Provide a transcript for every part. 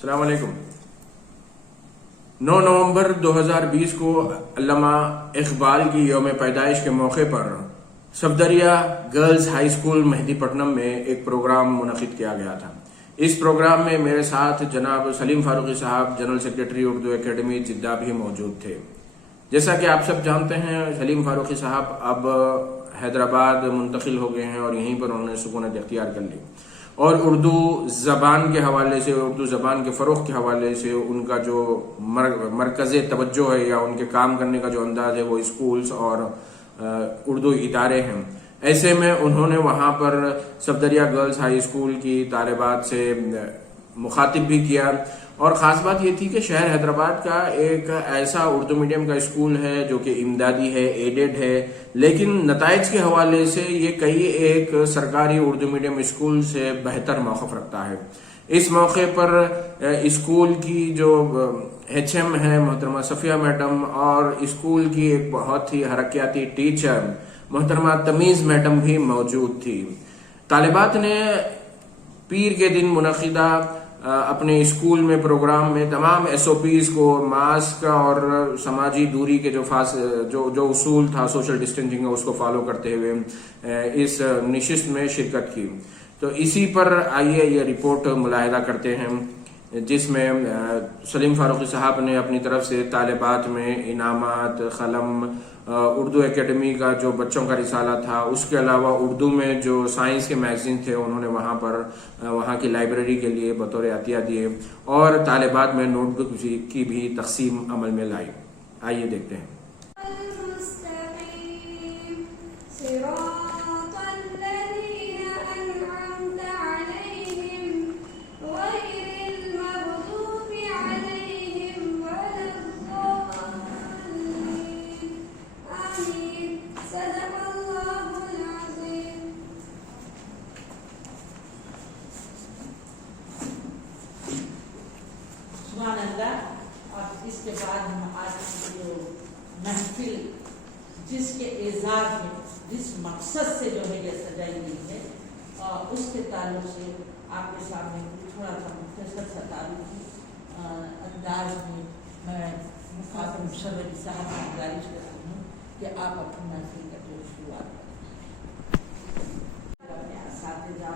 السلام علیکم۔ 9 نومبر 2020 کو علامہ اقبال کی یوم پیدائش کے موقع پر صفدریہ گرلز ہائی اسکول مہدی پٹنم میں ایک پروگرام منعقد کیا گیا تھا۔ اس پروگرام میں میرے ساتھ جناب سلیم فاروقی صاحب، general secretary Urdu academy Jeddah بھی موجود تھے۔ جیسا کہ آپ سب جانتے ہیں، سلیم فاروقی صاحب اب حیدرآباد منتقل ہو گئے ہیں اور یہیں پر انہوں نے سکونت اختیار کر لی، اور اردو زبان کے حوالے سے، اردو زبان کے فروغ کے حوالے سے ان کا جو مرکز توجہ ہے یا ان کے کام کرنے کا جو انداز ہے وہ اسکولز اور اردو ادارے ہیں۔ ایسے میں انہوں نے وہاں پر صفدریہ گرلز ہائی اسکول کی طالبات سے مخاطب بھی کیا، اور خاص بات یہ تھی کہ شہر حیدرآباد کا ایک ایسا اردو میڈیم کا اسکول ہے جو کہ امدادی ہے، ایڈڈ ہے، لیکن نتائج کے حوالے سے یہ کئی ایک سرکاری اردو میڈیم اسکول سے بہتر موقف رکھتا ہے۔ اس موقع پر اسکول کی جو ایچ ایم ہے محترمہ صفیہ میڈم، اور اسکول کی ایک بہت ہی حرکیاتی ٹیچر محترمہ تمیز میڈم بھی موجود تھی۔ طالبات نے پیر کے دن منعقدہ اپنے اسکول میں پروگرام میں تمام ایس او پیز کو، ماسک اور سماجی دوری کے جو اصول تھا، سوشل ڈسٹینسنگ اس کو فالو کرتے ہوئے اس نشست میں شرکت کی۔ تو اسی پر آئیے یہ رپورٹ ملاحظہ کرتے ہیں، جس میں سلیم فاروقی صاحب نے اپنی طرف سے طالبات میں انعامات، قلم، اردو اکیڈمی کا جو بچوں کا رسالہ تھا، اس کے علاوہ اردو میں جو سائنس کے میگزین تھے انہوں نے وہاں کی لائبریری کے لیے بطور عطیہ دیے، اور طالبات میں نوٹ بک کی بھی تقسیم عمل میں لائی۔ آئیے دیکھتے ہیں۔ سبحان اللہ۔ اور اس کے بعد ہم آج کی جو محفل جس کے اعزاز میں، جس مقصد سے جو ہے یہ سجائی گئی ہے، اس کے تعلق سے آپ کے سامنے تھوڑا سا مختصر سا تاریخی انداز میں میں مخاطب مشرف صاحب کی گزارش کرتی ہوں کہ آپ اپنی محفل کا جو شروعات کریں۔ اپنے اساتذہ،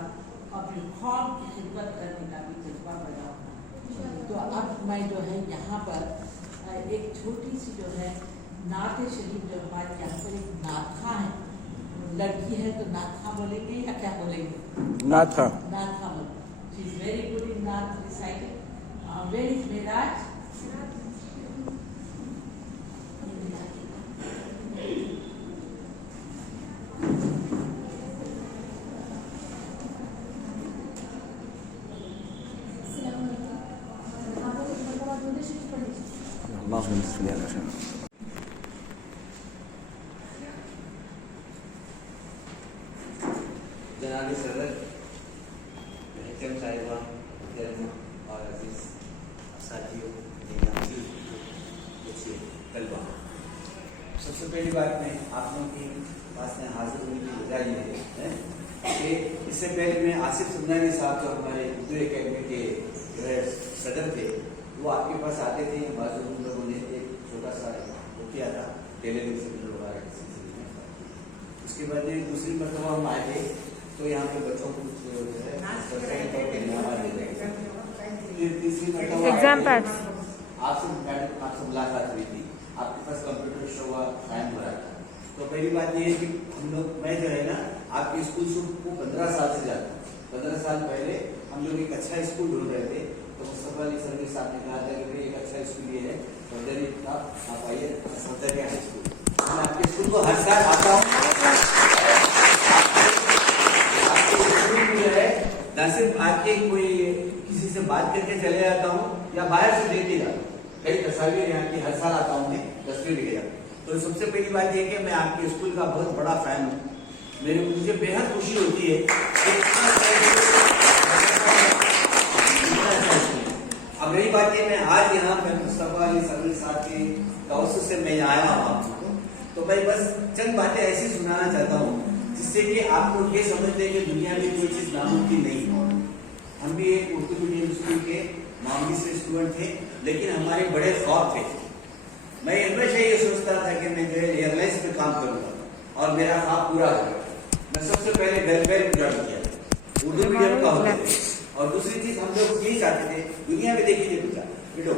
اپنے قوم کی خدمت کرنے کا بھی جذبہ پیدا ہونا۔ تو اب میں جو ہے یہاں پر ایک چھوٹی سی جو ہے نعت شریف، جو ہمارے یہاں پر ایک نعت خواں ہے، لڑکی ہے تو نعت خواں بولیں گے یا کیا بولیں گے؟ نعت خواں۔ نعت خواں بولیں۔ She is very good in نعت reciting. Where is Miraj? جناب صدر، محترم صاحبہ، محترم اور عزیز ساتھیوں، طلبہ، سب سے پہلی بات میں آپ لوگوں کی پاس میں حاضر ہونے کی وجہ یہ ہے کہ اس سے پہلے میں آصف سمنانی صاحب جو ہمارے اردو اکیڈمی کے جو ہے صدر تھے، وہ آپ کے پاس آتے تھے۔ بعض لوگوں نے ایک چھوٹا سا وہ کیا تھا ٹیلرنگ سیکٹر وغیرہ کے سلسلے میں۔ اس کے بعد دوسری مرتبہ ہم آئے تھے تو یہاں پہ بچوں کو تیسری مرتبہ آپ سے ملاقات ہوئی تھی، آپ کے پاس کمپیوٹر شو قائم ہو رہا تھا۔ تو پہلی بات یہ ہے کہ میں جو ہے نا آپ کے اسکول سے 15 سال سے جاتا ہوں۔ 15 سال پہلے ہم لوگ ایک اچھا اسکول ڈھونڈ رہے تھے، تو مصطفیٰ علی سر کے صاحب نے کہا تھا کہ ایک اچھا اسکول یہ ہے صفدری کا، آپ آئیے صفدریہ ہائی اسکول۔ میں آپ کے اسکول کو ہر سال آتا ہوں، نہ صرف آ کے کوئی کسی سے بات کر کے چلے جاتا ہوں یا باہر سے دیکھ کے جاتا ہوں، کئی تصاویر یہاں کی ہر سال آتا ہوں میں تصویر لے جاتا ہوں۔ تو سب سے پہلی بات یہ کہ میں آپ کے اسکول کا بہت بڑا فین ہوں، مجھے بے حد خوشی ہوتی ہے کہ اب رہی بات یہ، میں آج یہاں پہ مصطفیٰ علی سروی صاحب کے توسط سے میں آیا ہوں، تو میں بس چند باتیں ایسی سنانا چاہتا ہوں جس سے کہ آپ لوگ یہ سمجھتے ہیں کہ دنیا میں کوئی چیز ناممکن نہیں ہے۔ ہم بھی ایک اردو میڈیم اسکول کے मामूली से स्टूडेंट थे, लेकिन हमारे बड़े ख्वाब थे। मैं हमेशा ये सोचता था कि मैं जो है एयरलाइंस में काम करूंगा और मेरा ख्वाब पूरा होगा। मैं सबसे पहले गलबैल ज्वाइन किया, उर्दू मीडियम का होता है। और दूसरी चीज हम लोग यही चाहते थे, दुनिया में देखिए बेटो,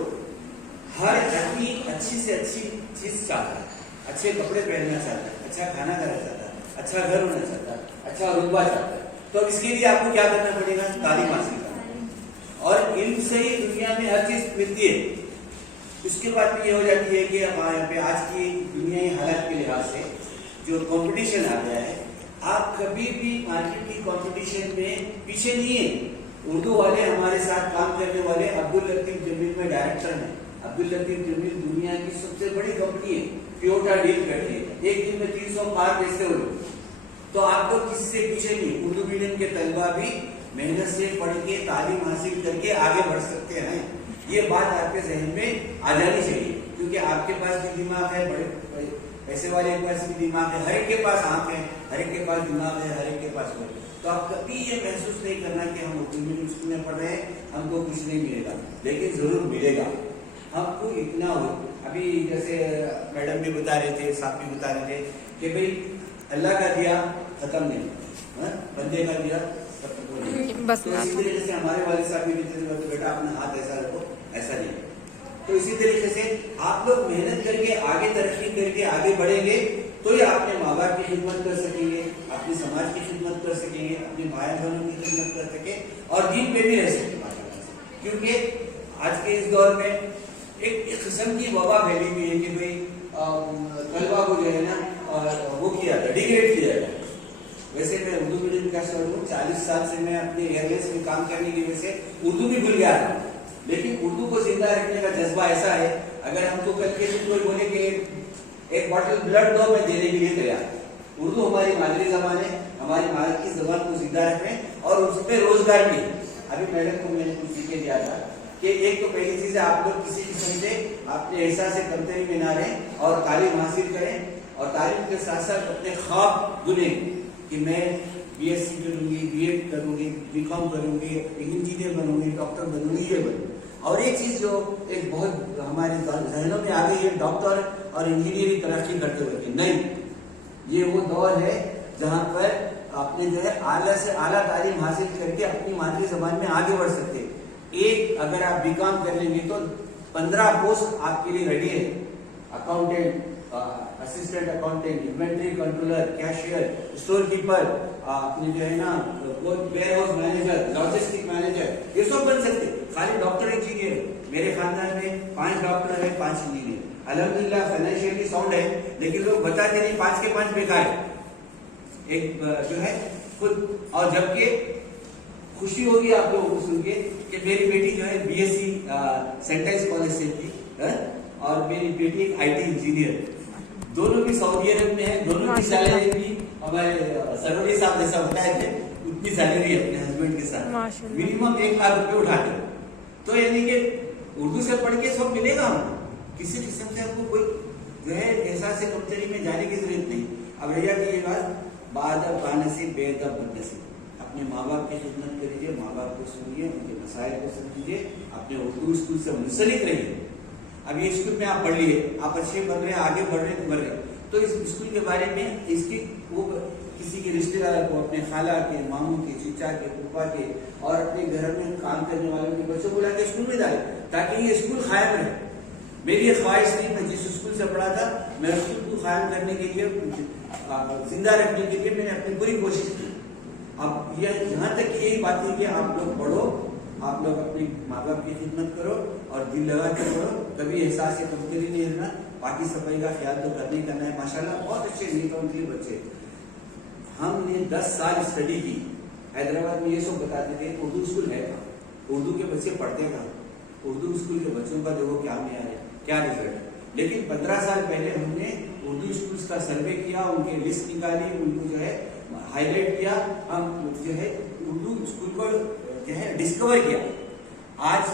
हर आदमी अच्छी से अच्छी चीज चाहता है, अच्छे कपड़े पहनना चाहता है, अच्छा खाना खाना चाहता है, अच्छा घर होना चाहता है, अच्छा रुतबा चाहता है। तो इसके लिए आपको क्या करना पड़ेगा? तालीम हासिल करना, और इल्म से ही दुनिया में हर चीज मिलती है। उसके बाद ये हो जाती है कि हमारे यहाँ पे आज की दुनियाई हालात के लिहाज से जो कंपटीशन आ गया है, आप कभी भी मार्केट की कंपटीशन में पीछे नहीं है। उर्दू वाले हमारे साथ काम करने वाले अब्दुल लतीफ जमील में डायरेक्टर हैं। अब्दुल लतीफ जमील दुनिया की सबसे बड़ी कंपनी है, टोयोटा डील करती है, एक दिन में 300 कार बेचते हो लोग। तो आप लोग किसी से पीछे नहीं। उर्दू मीडियम के तलबा भी मेहनत से पढ़ के तालीम हासिल करके आगे बढ़ सकते हैं। ये बात आपके जहन में आ जानी चाहिए, क्योंकि आपके पास भी दिमाग है, बड़े पैसे वाले के पास भी दिमाग है, हर एक के पास आंख है, हर एक के पास दिमाग है, हर एक के पास है। तो आप कभी ये महसूस नहीं करना कि हम उर्दू मीडियम स्कूल में पढ़ रहे हैं, हमको कुछ नहीं मिलेगा, लेकिन जरूर मिलेगा हमको। इतना हो, अभी जैसे मैडम भी बता रहे थे, साहब भी बता रहे थे कि भाई अल्लाह का दिया खत्म नहीं, बंदे का दिया बस। तो इसी तरीके से हमारे वाले साहब भी कहते थे, तो बेटा अपना हाथ ऐसा रखो, ऐसा नहीं। तो इसी तरीके से आप लोग मेहनत करके आगे तरक्की करके आगे बढ़ेंगे, तो ही अपने माँ बाप की खिदमत कर सकेंगे, अपने समाज की खिदमत कर सकेंगे, अपने भाई बहनों की खिदमत कर सके और दीन पे भी रह सके। क्योंकि आज के इस दौर में एक किस्म की वबा फैली हुई है कि भाई तलबा को जो है ना वो किया था, डिग्रेड किया था। वैसे मैं उर्दू मीडियम का स्टूडेंट हूँ, 40 साल से मैं अपने एयरलाइंस में काम करने की वजह से उर्दू भी भूल गया था, लेकिन उर्दू को जिंदा रखने का जज्बा ऐसा है, अगर हमको कल के दिन कोई बोले कि एक बॉटल ब्लड दो, मैं देने के लिए तैयार। उर्दू हमारी मादरी जबान है, हमारी माँ की जबान को जिंदा रखें और उसमें रोजगार भी। अभी मैडम को मैंने कुछ सीखे दिया था कि एक तो पहली चीज है, आप लोग किसी किस्म से अपने एहसास से कमतरी में ना रहें और तालीम हासिल करें, और तालीम के साथ साथ अपने ख्वाब बुनें कि मैं बीएससी करूंगी, बीएड करूंगी, बीकॉम करूंगी, इंजीनियर बनूंगी, डॉक्टर बनूंगी, ये बनूंगी। और एक चीज जो एक बहुत हमारे जहनों में आ गई है, डॉक्टर और इंजीनियरिंग तरक्की करते हुए नहीं, ये वो दौर है जहाँ पर आपने जो है आला से आला तालीम हासिल करके अपनी मादरी जबान में आगे बढ़ सकते हैं। एक अगर आप बीकॉम कर लेंगे तो 15 पोस्ट आपके लिए रेडी है, accountant, assistant accountant, inventory controller, cashier, store keeper, आपने जो है ना warehouse manager, logistic manager, ये सब बन सकते। खाली डॉक्टर इंजीनियर, मेरे खानदान में 5 डॉक्टर है, 5 इंजीनियर, अल्हम्दुलिल्लाह फाइनेंशियली साउंड है, लेकिन लोग बताते नहीं 5 के 5 बेकार है। एक जो है खुद, और जबकि खुशी होगी आप लोगों को सुन के कि मेरी बेटी जो है बीएससी सेंटेंस कॉलेज से थी और मेरी बेटी एक आईटी इंजीनियर, दोनों भी सऊदी अरब में है, दोनों की सैलरी भी हमारे सरवरी साहब जैसा बताए थे उतनी सैलरी है अपने हस्बैंड के साथ, मिनिमम 1 लाख रुपए उठाते। तो यानी कि उर्दू से पढ़ के सब मिलेगा हमको, किसी किस्म से हमको कोई जो है एहसास से कमतरी में जाने की जरूरत नहीं। अब रह जाती ये बात, बादब बानसीब बेदब बदनसीब, अपने माँ बाप की खिदमत करिए, माँ बाप को सुनिए, उनके मसाइल को समझिए, अपने उर्दू स्कूल से मुंसलिक रहिए। अब ये स्कूल में आप पढ़ लिए, आप अच्छे बन रहे हैं, आगे बढ़ रहे हैं, बढ़ रहे, तो इस स्कूल के बारे में इसकी वो किसी के रिश्तेदार को, अपने खाला के, मामू के, चीचा के, फूफा के और अपने घर में काम करने वालों के बच्चों को लाके स्कूल में डाले, ताकि ये स्कूल कायम रहे। मेरी ये ख्वाहिश थी, मैं जिस स्कूल से पढ़ा था, मैं स्कूल को कायम करने के लिए, जिंदा रखने के लिए मैंने अपनी पूरी कोशिश की। अब यहाँ तक यही बात है कि आप लोग पढ़ो, आप लोग अपने माँ बाप की खिदमत करो और दिल लगा कर पढ़ो, कभी एहसास से कमजोरी नहीं रहना, बाकी सफाई का ख्याल तो करना ही करना है। माशाल्लाह बहुत अच्छे नीतों बच्चे, हमने 10 साल स्टडी की हैदराबाद में, ये सब बताते थे उर्दू स्कूल है कहाँ, उर्दू के बच्चे पढ़ते कहाँ, उर्दू स्कूल के बच्चों का देखो क्या मेयार है, क्या रिजल्ट है। लेकिन 15 साल पहले हमने उर्दू स्कूल्स का सर्वे किया, उनके लिस्ट निकाली, उनको जो है हाईलाइट किया, हम जो है उर्दू स्कूल को जो है डिस्कवर किया। आज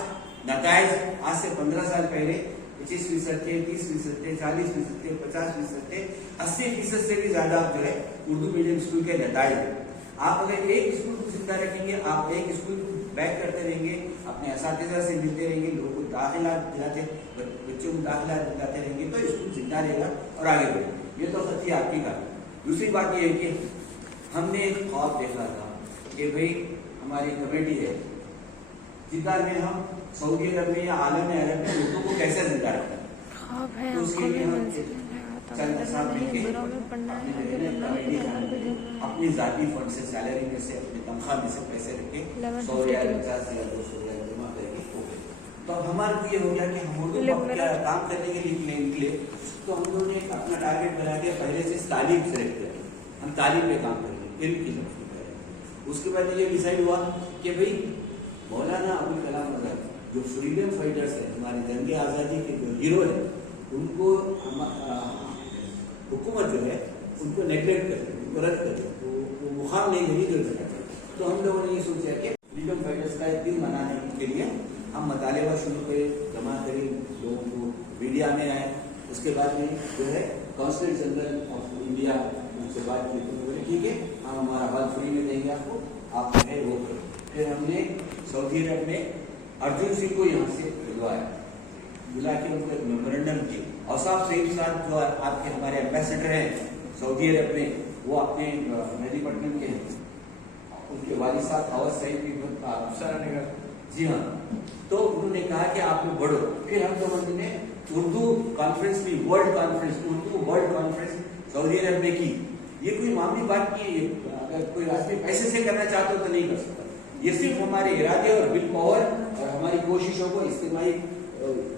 नताइज आज से 15 साल पहले 25% थे, 30% थे, 40% थे, 50% थे, 80% से भी ज्यादा जो है उर्दू मीडियम स्कूल के नताइज। आप अगर एक स्कूल को जिंदा रखेंगे, आप एक स्कूल बैक करते रहेंगे, अपने असातिज़ा से मिलते रहेंगे, लोगों को दाखिला दिलाते, बच्चों को दाखिला दिलाते रहेंगे तो स्कूल जिंदा रहेगा और आगे बढ़ेगा। ये तो सच्ची आपकी बात। दूसरी बात ये है कि हमने एक ख्वाब देखा था कि भाई हमारी कमेटी है, जिद्दा में हम सऊदी अरब में या आलम अरब में उर्दू को कैसे जिंदा रखते हैं, तो उसके लिए हम चंद साहब मिलके अपनी जाती फंड से, सैलरी में से, अपनी तनख्वाह में से पैसे रखे 100 रियाल 50 रियाल 200 रियाल जमा करके हो गए। तो हमारा ये हो गया कि हम उर्दू काम करने के लिए निकले, तो हम लोगों ने अपना टारगेट बना दिया पहले से तालीम सेलेक्ट करें, हम तालीम पे काम करेंगे, इल्म की तरफ करेंगे। उसके बाद ये डिसाइड हुआ कि भाई मौलाना अबुल कलाम आजाद जो फ्रीडम फाइटर्स है, हमारी जंग आज़ादी के जो हीरो है, उनको हुकूमत जो है उनको नेगलेक्ट करते, उनको रद्द करते, वो मुखाम नहीं देनी जो बनाते। तो हम लोगों ने ये सोचा कि फ्रीडम फाइटर्स का एक दिन मनाने के लिए हम मतालेबा शुरू करें, जमा करें, लोगों को मीडिया में आए। उसके बाद में जो है काउंसिल जनरल ऑफ इंडिया उनसे बात की, तो बोले ठीक है हम हमारा हॉल फ्री में देंगे आपको, आप जो है वो करो। फिर हमने सऊदी अरब में अर्जुन सिंह को यहाँ से बुला के उनको एक मेमोरेंडम की। औसाफ सईद साहब जो आपके हमारे एम्बेसडर हैं सऊदी अरब में, वो अपने मेहदीपट्टनम के हैं, उनके वालिद साहब अवध सईद भी जी हाँ। तो उन्होंने कहा कि आप लोग बढ़ो। फिर हम लोगों ने उर्दू कॉन्फ्रेंस भी, world conference, Urdu world conference Saudi Arab में की। ये कोई मामूली बात नहीं है, अगर कोई आदमी पैसे से करना चाहता हो तो नहीं कर सकता। ये सिर्फ हमारे इरादे और विल पावर और हमारी कोशिशों को इस्तेमाली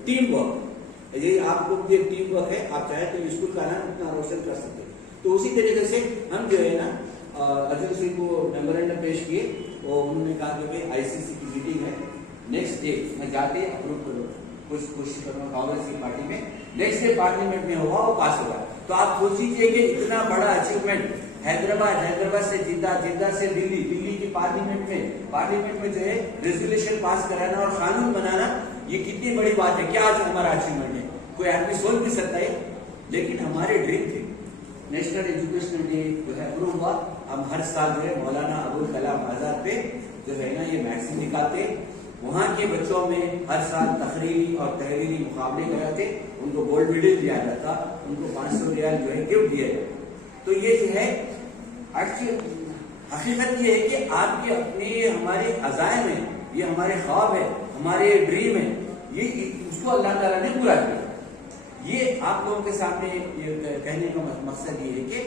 टीम वर्क, ये आप लोग जो टीम वर्क है, आप चाहे तो स्कूल का नाम उतना रोशन कर सकते हैं। तो उसी तरीके से हम जो है ना अर्जुन सिंह को मेमोरेंडम पेश किए और उन्होंने कहा कि भाई ICC की मीटिंग है, नेक्स्ट डे मैं जाते अप्रूव करो, कुछ कोशिश करूँगा कांग्रेस की पार्टी में, नेक्स्ट डे पार्लियामेंट में होगा, वो पास होगा। तो आप सोचिए कि इतना बड़ा अचीवमेंट, हैदराबाद से जिद्दा, जिद्दा से दिल्ली, दिल्ली की पार्लियामेंट में जो है रेजोल्यूशन पास कराना और कानून बनाना, ये कितनी बड़ी बात है। क्या आज हमारा अचीवमेंट है, कोई आदमी सोच भी सकता है, लेकिन हमारे ड्रीम थे। नेशनल एजुकेशनल डे जो है अप्रूव हुआ, हम हर साल जो है मौलाना अबुल कलाम आजाद पे जो है ना ये मैगजीन निकालते, वहाँ के बच्चों में हर साल तकरीरी और तहरीरी मुकाबले कराते, उनको गोल्ड मेडल दिया जाता, उनको 500 रियाल जो है गिफ्ट दिया जाता। तो ये जो है हकीकत ये है कि आपके अपने हमारे अज़ाइम है, ये हमारे ख्वाब है, हमारे ड्रीम है, ये उसको अल्लाह ताला ने पूरा किया। ये आप लोगों के सामने ये कहने का मकसद ये है कि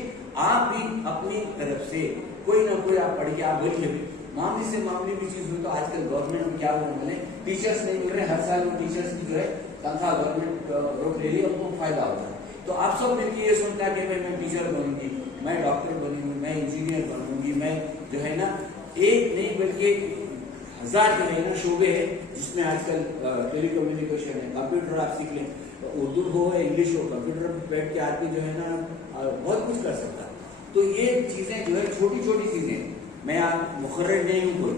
आप भी अपनी तरफ से कोई ना कोई आप पढ़ के आप बोलिए, मामूली से मामूली भी चीज हुई तो आजकल गवर्नमेंट में क्या मिले, टीचर्स नहीं मिल रहे, हर साल वो टीचर्स की जो है तनख्वाह गवर्नमेंट रोक ले रही है, उनको फायदा होता है। तो आप सब मिलकर ये सुनता है कि भाई मैं टीचर बनूंगी, मैं डॉक्टर बनूंगी, मैं इंजीनियर बनूंगी, मैं जो है ना एक नहीं बल्कि 1000 जो है ना शोबे है जिसमें आजकल टेली कम्युनिकेशन है, कंप्यूटर आप सीख लें, उर्दू हो इंग्लिश हो, कंप्यूटर पर बैठ के आदमी जो है ना बहुत कुछ कर सकता है। तो ये चीजें जो है छोटी छोटी चीजें, मैं आप मुखर्रर नहीं हूँ कोई,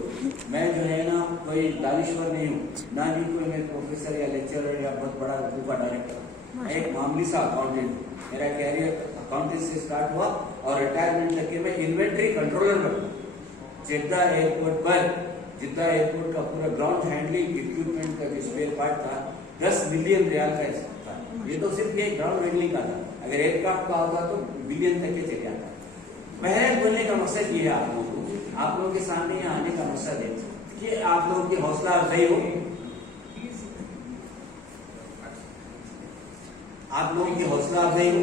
मैं जो है ना कोई दानिश्वर नहीं हूँ, ना ही कोई मैं प्रोफेसर या लेक्चरर या बहुत बड़ा उर्दू का डायरेक्टर, मैं एक मामूली सा अकाउंटेंट। मेरा कैरियर अकाउंटेंट से स्टार्ट हुआ और रिटायरमेंट तक के मैं इन्वेंट्री कंट्रोलर बना। जिद्दा एयरपोर्ट का पूरा ग्राउंड हैंडलिंग इक्विपमेंट का जो स्पेयर पार्ट था 10 बिलियन रियाल का था। ये तो सिर्फ ये ग्राउंड हैंडलिंग का था, अगर एयरक्राफ्ट का होता तो बिलियन तक के चले जाता। पहले बोलने का मकसद ये है, आप लोगों के सामने यहाँ आने का मकसद है कि आप लोगों की हौसला अफजाई हो, आप लोगों की हौसला अफजाई हो।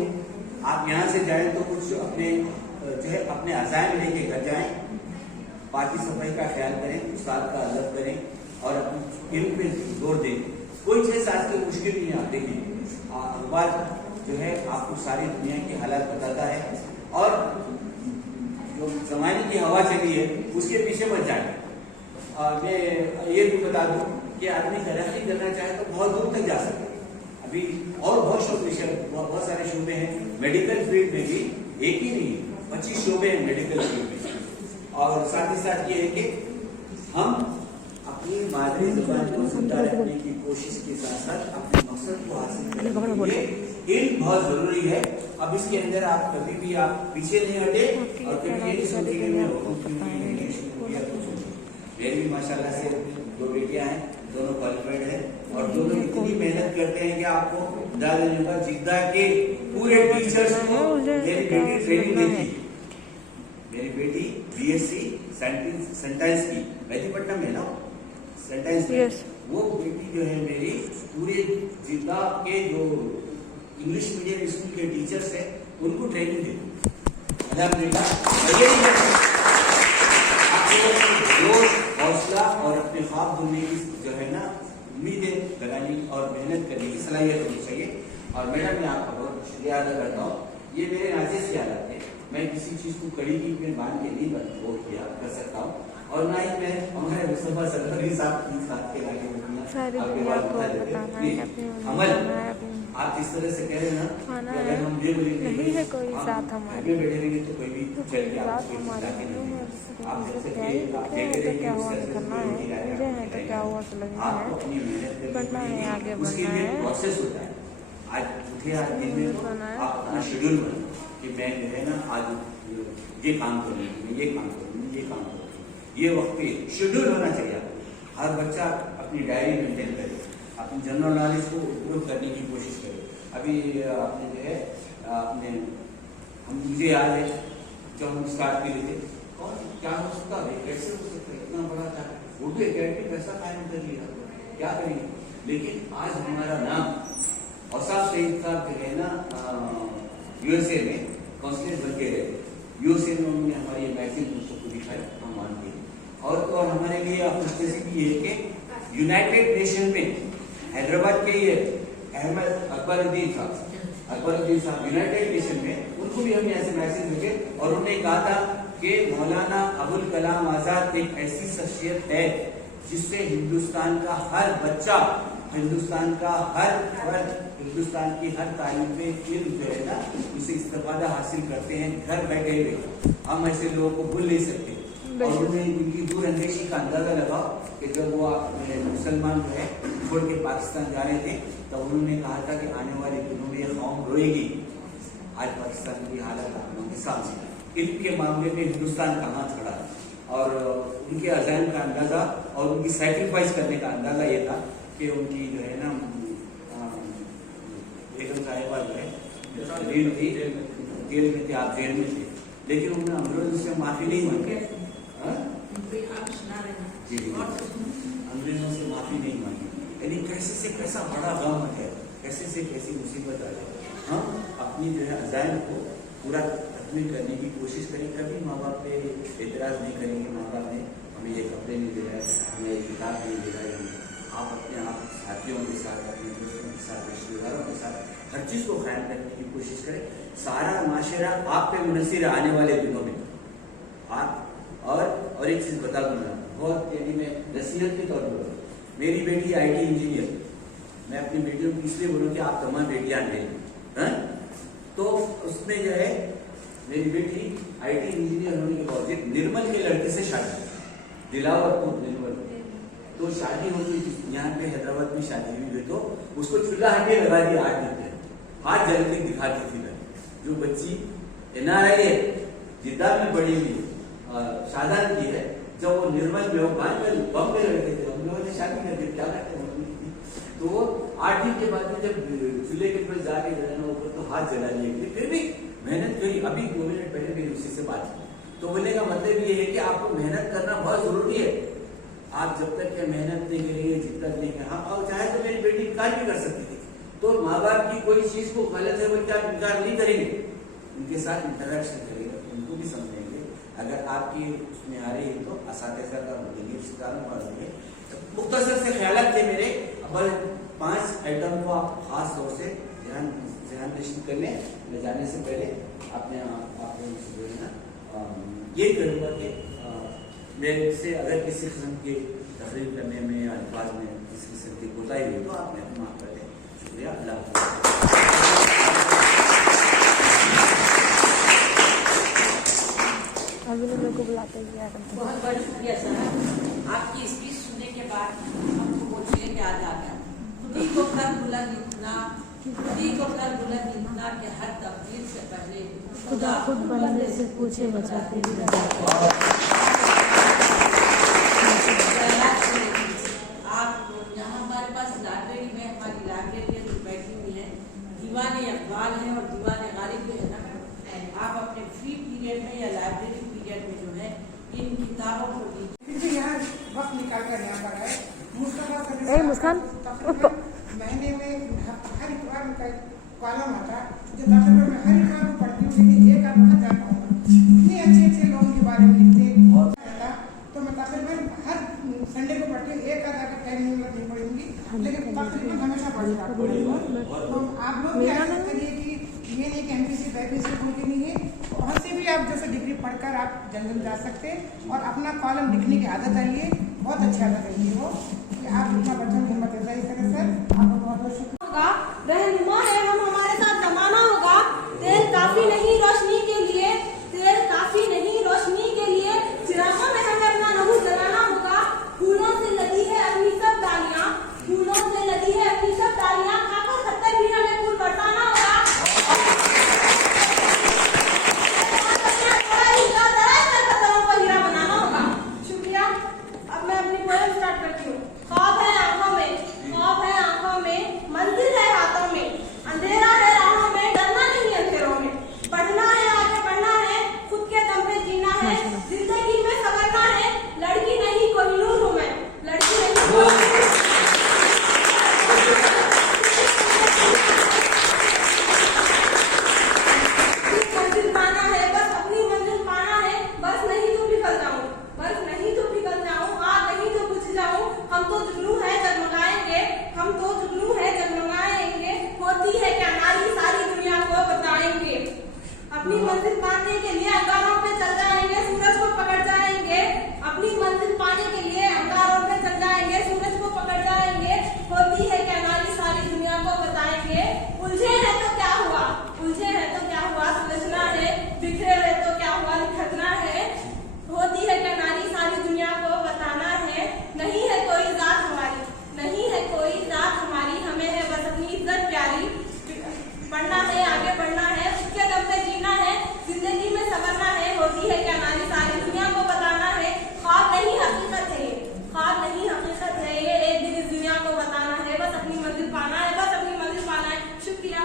आप यहाँ से जाएं तो कुछ अपने जो है अपने अज़ाइम लेके घर जाएं, पार्टी सफाई का ख्याल करें, उस्ताद का अदब करें और अपनी इल्म पे जोर दें। कोई चीज आज की मुश्किल नहीं है। आप देखिए अखबार जो है आपको सारी दुनिया की हालात बताता है और जो जमाने की हवा चली है उसके पीछे मत जाए। मैं ये भी बता दूं कि आदमी तरक्की करना चाहे तो बहुत दूर तक जा सकता है। अभी और बहुत सारे शोबे हैं। मेडिकल फील्ड में भी एक ही नहीं 25 शोबे हैं मेडिकल फील्ड में। और साथ ही साथ ये है कि हम अपनी मादरी ज़बान को जिंदा रखने की कोशिश के साथ साथ अपने मकसद को हासिल करने के लिए इल्म बहुत जरूरी है। अब इसके अंदर आप कभी भी आप पीछे नहीं हटे और कभी ये नहीं सोचेंगे मेरी भी माशाल्लाह से 2 बेटियां हैं, दोनों क्वालिफाइड हैं और दोनों इतनी मेहनत करते हैं कि आपको दादा जिद्दा के पूरे टीचर्स को मेरी बेटी ट्रेनिंग देती है। मेरी बेटी BSc सेंटेंस की मेहदीपट्टनम में ना सेंटेंस में, वो बेटी जो है मेरी पूरे जिद्दा के जो इंग्लिश मीडियम स्कूल के टीचर्स है उनको ट्रेनिंग देती है। हौसला और अपने ख्वाब बुनने की जो है ना उम्मीदें लगाने की और मेहनत करने की सलाहियत होनी चाहिए। और मैडम मैं आपका बहुत शुक्रिया अदा करता हूँ। ये मेरे नाजिश की हालत है, मैं किसी चीज को कड़ी की में बांध के नहीं वो किया कर सकता हूँ और ना ही मैं हमारे मुस्तफा सल्लल्लाहु अलैहि वसल्लम के लागे अमल आप इस तरह से कह रहे हैं ना कि अगर हम ये बोलेंगे नहीं है कोई साथ हमारे में बैठे रहेंगे तो कोई भी चल के आपको आप जब तक ये आप देख रहे क्या हुआ करना है, मुझे है तो क्या हुआ लगना आपको है, अपनी मेहनत बढ़ना है, आगे उसके बढ़ना लिए है। प्रोसेस होता है। आज उठे आज दिन में तो आप अपना शेड्यूल बनाओ कि मैं जो है ना आज ये काम करूँगी, ये काम करूँगी, ये काम करूँगी, ये वक्त पे शेड्यूल होना चाहिए आपको। हर बच्चा अपनी डायरी मेंटेन करे, अपनी जनरल नॉलेज को इम्प्रूव करने की कोशिश करे। अभी आपने जो है आपने मुझे याद है जब हम स्टार्ट किए थे कौन क्या हो सकता है, कैसे हो सकता है, इतना बड़ा था उर्दू एकेडमी कैसा कायम कर लिया, क्या करेंगे। लेकिन आज हमारा नाम औसाफ सईद साहब जो है ना USA में काउंसलर बन के रहे, USA में उन्होंने हमारी मैगजीन को दिखाया, हम मानते हैं। और हमारे लिए खुशनसीबी भी है कि यूनाइटेड नेशन में हैदराबाद के ये अहमद अकबरुद्दीन साहब यूनाइटेड नेशन में उनको भी हमने ऐसे मैसेज भेजे और उन्होंने कहा था कि मौलाना अबुल कलाम आजाद एक ऐसी शख्सियत है जिससे हिंदुस्तान का हर बच्चा, हिंदुस्तान का हर वर्ग, हिंदुस्तान की हर तालीम इल्म जो है ना उसे इस्तेफादा हासिल करते हैं घर बैठे हुए। हम ऐसे लोगों को भूल नहीं सकते। और उन्हें उनकी दूर अंदेशी का अंदाजा लगाओ कि जब वो मुसलमान जो है छोड़ के पाकिस्तान जा रहे थे तो उन्होंने कहा था कि आने वाले दिनों में ये कौम रोएगी। आज पाकिस्तान की हालत आप लोगों के सामने, इल्म के मामले में हिंदुस्तान कहाँ खड़ा है और उनके अज़ान का अंदाजा और उनकी सैक्रिफाइस करने का अंदाजा ये था कि उनकी जो है ना बेगम साहिबा जो है जेल में थे, आप जेल में थे, लेकिन उन्होंने अंग्रेजों से माफी नहीं मांगी। अंग्रेजों से माफी नहीं मांगी। यानी कैसे से कैसा बड़ा गम है, कैसे से कैसी मुसीबत आ जाए। हम अपनी जो है अज़ान को पूरा तकमील करने की कोशिश करें। कभी माँ बाप पे एतराज़ नहीं करेंगे, माँ बाप ने हमें ये कपड़े नहीं दिलाए, हमें ये किताब नहीं दिलाई। आप अपने आप साथियों के साथ, अपने दोस्तों के साथ, रिश्तेदारों के साथ हर चीज़ को ख्याल करने की कोशिश करें। सारा माशरा आप पे मुनसिर आने वाले दिनों में। आप और एक चीज़ बता दूंगा बहुत, यानी मैं नसीहत के तौर पर, मेरी बेटी IT इंजीनियर, मैं अपनी बेटियों को इसलिए बोलूँ कि आप तमाम बेटियां हैं, तो उसमें जो है मेरी बेटी IT इंजीनियर होने के बावजूद निर्मल के लड़के से शादी, दिलावर को निर्मल, तो शादी होती थी यहाँ पे हैदराबाद में शादी हुई तो उसको चूल्हा हड्डी लगा दी 8 दिन में, हाथ जल के दिखाती थी। जो बच्ची NRI है, जिद्दा में पढ़ी हुई, शादान की है, जब वो निर्मल में हो बम पे लड़के थे, हम लोगों ने शादी कर दी, क्या करते हैं। तो वो 8 दिन के बाद में जब चूल्हे के ऊपर जाके जलाना ऊपर तो हाथ जला लिए, फिर भी मेहनत करी। अभी 2 मिनट पहले मेरी उसी से बात की, तो बोलने का मतलब ये है कि आपको मेहनत करना बहुत जरूरी है। आप जब तक मेहनत नहीं करेंगे, जिद्दत नहीं करेंगे, और चाहे तो मेरी बेटी इनकार भी कर सकती थी, तो माँ बाप की कोई चीज को गलत है बल्कि आप इनकार नहीं करेंगे, उनके साथ इंटरेक्शन करेंगे, उनको भी समझेंगे। अगर आपकी उसमें आ रही है तो असातिज़ा का बढ़ेंगे। मुख्तसर से ख्यालात थे मेरे, अब 5 आइटम को आप खास तौर से ध्यान नशीन कर लें। मैं जाने से पहले अपने आप जो है ना ये करूँगा कि मेरे से अगर किसी किस्म की तकरीर करने में या अल्फाज में किसी किस्म की कोताही हुई तो आपने माफ़ कर दें। शुक्रिया, अल्लाह अभी लोगों को बुलाते हैं। बहुत बहुत शुक्रिया सर, आपकी स्पीच सुनने के बाद हमको वो चीज़ें याद आ गया। खुद ही को कर बुलंद इतना, खुद ही को कर बुलंद इतना कि हर तब्दील से पहले खुदा खुद बंदे से पूछे बचाते भी लाइब्रेरी में हमारी लाइब्रेरियन बैठी हुई है, दीवाने इकबाल है और दीवाने गालिब भी है ना। आप अपने फ्री पीरियड में या लाइब्रेरी पीरियड में जो है इन किताबों को लीजिए। यहाँ वक्त निकाल कर यहाँ पर आए। मुस्तफा सर ए मुस्कान महीने में हर इतवार का कॉलम आता जो तकरीबन मैं हर इतवार को पढ़ती हूँ, लेकिन एक आध वक्त जाता हूँ। इतने अच्छे अच्छे लोगों के बारे में लिखते रहता, तो मैं तकरीबन हर संडे को पढ़ती हूँ। एक आध अगर टाइम मिला नहीं पढ़ूंगी, लेकिन तकरीबन हमेशा पढ़ती हूँ। तो आप लोग भी ऐसा करिए कि ये नहीं कि एमपीसी बैपीसी की नहीं है, वहाँ से भी आप जैसे डिग्री पढ़कर आप जन जा सकते हैं और अपना कॉलम लिखने की आदत डालिए। बहुत अच्छी आदत है वो कि आप अपना बच्चों की हिम्मत अफजाई करें। सर आपको बहुत बहुत शुक्रिया। रहनुमा है, हम हमारे साथ जमाना होगा। तेल काफी नहीं रोशनी के लिए, तेल काफी नहीं रोशनी के लिए, चिरागों में हमें अपना नहू जलाना होगा। फूलों से लगी है अपनी सब डालियां, फूलों से लगी है अपनी सब डालियां, खाकर खत्तर भी हमें फूल बरसाना होगा। खतरों को हीरा बनाना होगा। शुक्रिया। अब मैं अपनी पोएम स्टार्ट करती हूँ। ख्वाब है आंखों में, ख्वाब है आंखों में, मंजिल है हाथों में, अंधेरा है राहों में, डरना नहीं अंधेरों में, पढ़ना है आगे बढ़ना है, खुद के दम पे जीना है, जिंदगी में संवरना है, लड़की नहीं कोहिनूर हूँ मैं, लड़की नहीं मंजिल पाना है, बस अपनी मंजिल पाना है, बस नहीं तो पिघल जाऊं, बस नहीं तो पिघल जाऊं, आग नहीं तो बुझ जाऊं, हम तो जुगनू है जगमगाएंगे, हम तो जुगनू है जगमगाएंगे, होती है क्या नारी सारी दुनिया को बताएंगे। अपनी मंजिल पाने के लिए अंगारों पे चल जाएंगे, सूरज को पकड़ जाएंगे, अपनी मंजिल पाने के लिए अंगारों पे चल जाएंगे, सूरज को पकड़ जाएंगे, होती है क्या नारी सारी दुनिया को बताएंगे। उलझे हैं तो क्या हुआ, उलझे हैं तो क्या हुआ, सुलझना है, बिखरे हुए तो क्या हुआ, निखरना है, होती है क्या नारी सारी दुनिया को बताना है। नहीं है कोई जात हमारी, नहीं है कोई जात हमारी, हमें है बस अपनी इज्जत प्यारी, पढ़ना है आगे बढ़ना है, उसके दम पे जीना है, जिंदगी में संवरना है, होती है क्या नारी सारी दुनिया को बताना है। ख्वाब नहीं हकीकत है ये, ख्वाब नहीं हकीकत है ये, एक दिन इस दुनिया को बताना है, बस अपनी मंजिल पाना है, बस अपनी मंजिल पाना है। शुक्रिया।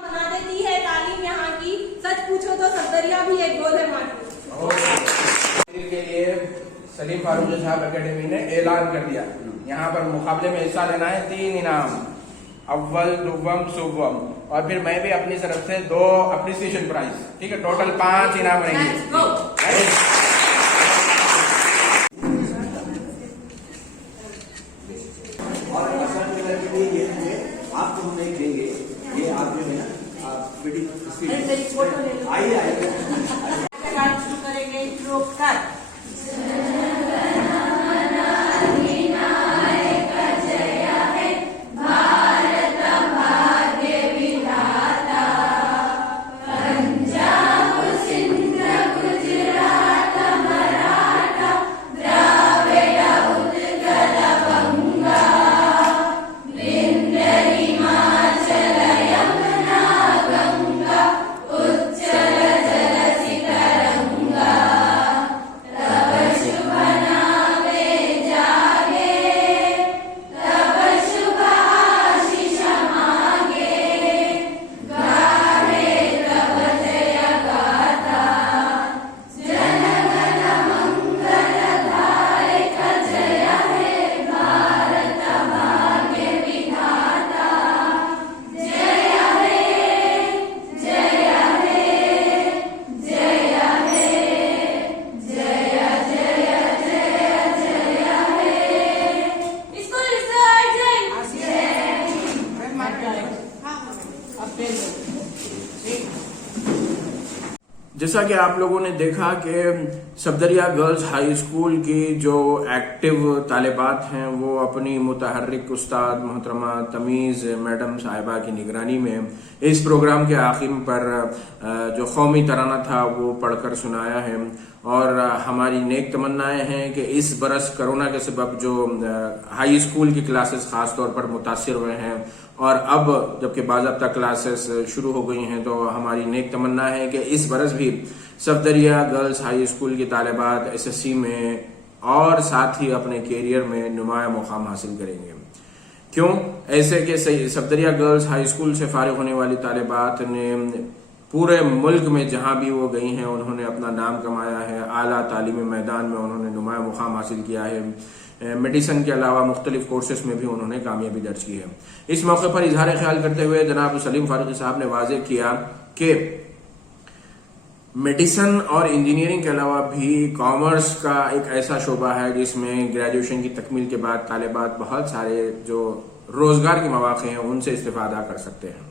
बना देती है तालीम यहाँ की, सच पूछो तो सफदरिया भी एक गोद है माँ की। के लिए सलीम फारूक साहब एकेडमी ने ऐलान कर दिया, यहाँ पर मुकाबले में हिस्सा लेना है, 3 इनाम, अव्वल दुव्वम सुव्वम, और फिर मैं भी अपनी तरफ से 2 अप्रिसिएशन प्राइज, ठीक है, टोटल 5 इनाम रहेंगे। और आसान कलर के लिए ये है, आपको हम एक देंगे, ये आप जो है ना आप वीडियो आइए आइए शुरू करेंगे इंट्रो कर। जैसा कि आप लोगों ने देखा कि सफदरिया गर्ल्स हाई स्कूल की जो एक्टिव तालिबात हैं वो अपनी मुतहर्रिक उस्ताद मोहतरमा तमीज़ मैडम साहिबा की निगरानी में इस प्रोग्राम के आखिर पर जो कौमी तराना था वो पढ़कर सुनाया है। और हमारी नेक तमन्नाएं हैं कि इस बरस कोरोना के सबब जो हाई स्कूल की क्लासेस खास तौर पर मुतासिर हुए हैं और अब जबकि बाज़ाब्ता क्लासेस शुरू हो गई हैं, तो हमारी नेक तमन्ना है कि इस बरस भी सफदरिया गर्ल्स हाई स्कूल की तालिबात एसएससी में اور ساتھ ہی اپنے کیریئر میں نمایاں مقام حاصل کریں گے. کیوں؟ ایسے کہ صفدریہ گرلز ہائی اسکول سے فارغ ہونے والی طالبات نے پورے ملک میں جہاں بھی وہ گئی ہیں انہوں نے اپنا نام کمایا ہے. اعلیٰ تعلیمی میدان میں انہوں نے نمایاں مقام حاصل کیا ہے. میڈیسن کے علاوہ مختلف کورسز میں بھی انہوں نے کامیابی درج کی ہے. اس موقع پر اظہار خیال کرتے ہوئے جناب سلیم فاروقی صاحب نے واضح کیا کہ میڈیسن اور انجینئرنگ کے علاوہ بھی کامرس کا ایک ایسا شعبہ ہے جس میں گریجویشن کی تکمیل کے بعد طالبات بہت سارے جو روزگار کے مواقع ہیں ان سے استفادہ کر سکتے ہیں.